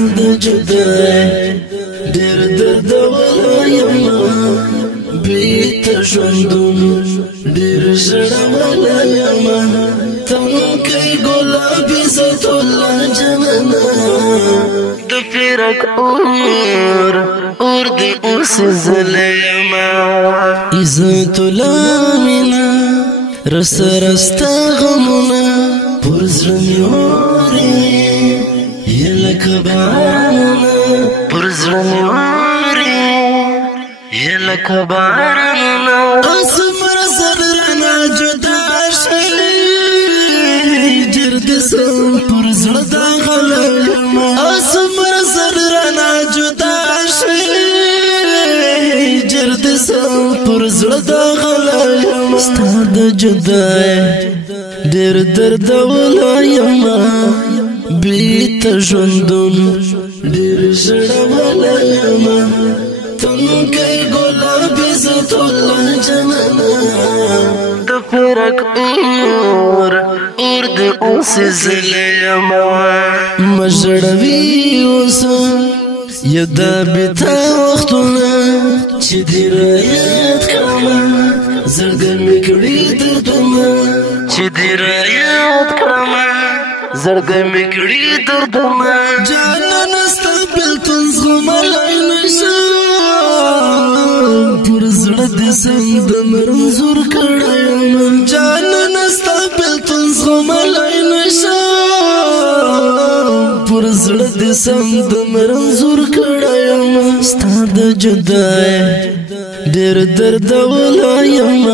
ستاد جدای ډېر درد ولایم بیت ژوندون ډېر ژړولایم تنکی ګلابي ذات الله جانانا د فراق اور دی اوس زلیم عزت الله مینا رس رستا غمونه پر زړه مې اوري یا لکه بارانونه پر زړه مې اوري یا لکه بارانونه اسمر زرنا جدا شوي جرد سم پر زړه دا غلیم اسمر زرنا جدا شوي جرد سم پر زړه دا غلیم ستاد جدای ډېر درد ولایم بیت ژوندون ډېر ژړولایم تنکی ګلابي ذات الله جانانا د فراق اور د اوس زلیم مژړوي اوس یدا بیتا وختونه چې دې رایاد کړمه زړګر مې کړي دردونه چې دې رایاد کړمه زړګر مې کړي دردونه جانانه ستا بېلتون زغملی نشم پر زړه دې سم د مرنځور کړی یم جانانه ستا بېلتون زغملی نشم پر زړه دې سم د مرنځور کړی یم ستا د جدای ډېر درد ولایم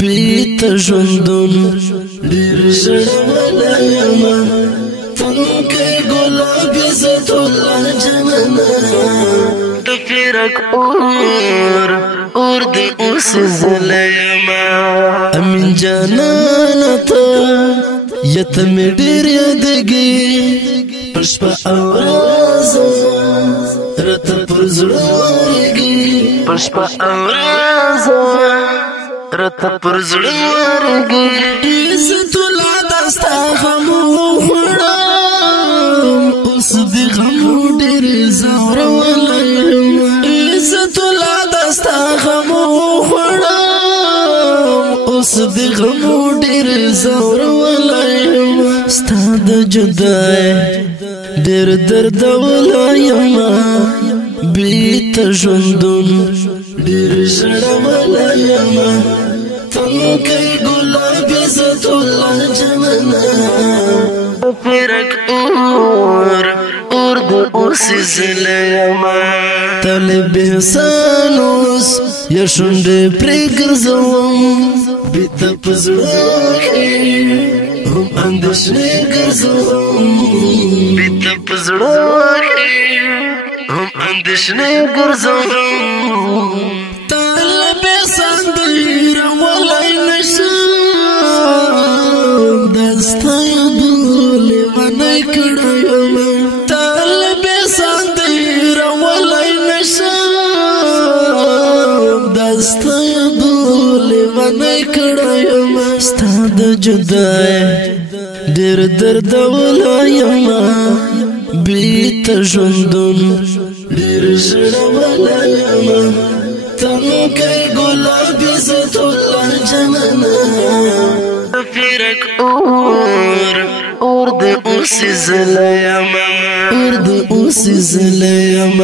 بیت ژوندون ډېر ژړولایم تنکی ګلابي ذات الله جانانا د فراق اور د اوس زلیم امین جانانا ته یته مې ډېر یادېږي پر شپه او ورځ راته پر زړه ورېږي پر شپه او ورځ راته پر زړه ورېږي عزت الله دا ستا غم وخوړم اوس دې غم ډېر ځورولی یم عزت الله دا ستا غم وخوړم اوس دې غم ډېر ځورولی یم ستا د جدای ډېر درد ولایم بیت ژوندون ډېر ژړولایم تنکی ګلابي ذات الله جانانا د فراق اور د اوس زلیم طالب احسان اوس یا شونډې پرې ګرځوم بیته په زړه کې هم اندېښنې ګرځوم بیته په زړه کې هم اندېښنې ګرځوم طالب احسان دې راولی نشم دا ستا یادونه لیونی کړی یم طالب احسان دې راولی نشم دا ستا یادونه لیونی کړی یم ستا د جدای ډېر درد ولایم بیت ژوندون ډېر ژړولایم تنکی ګلابي ذات الله جانانا د فراق اور د اوس زلیم اور د اوس زلیم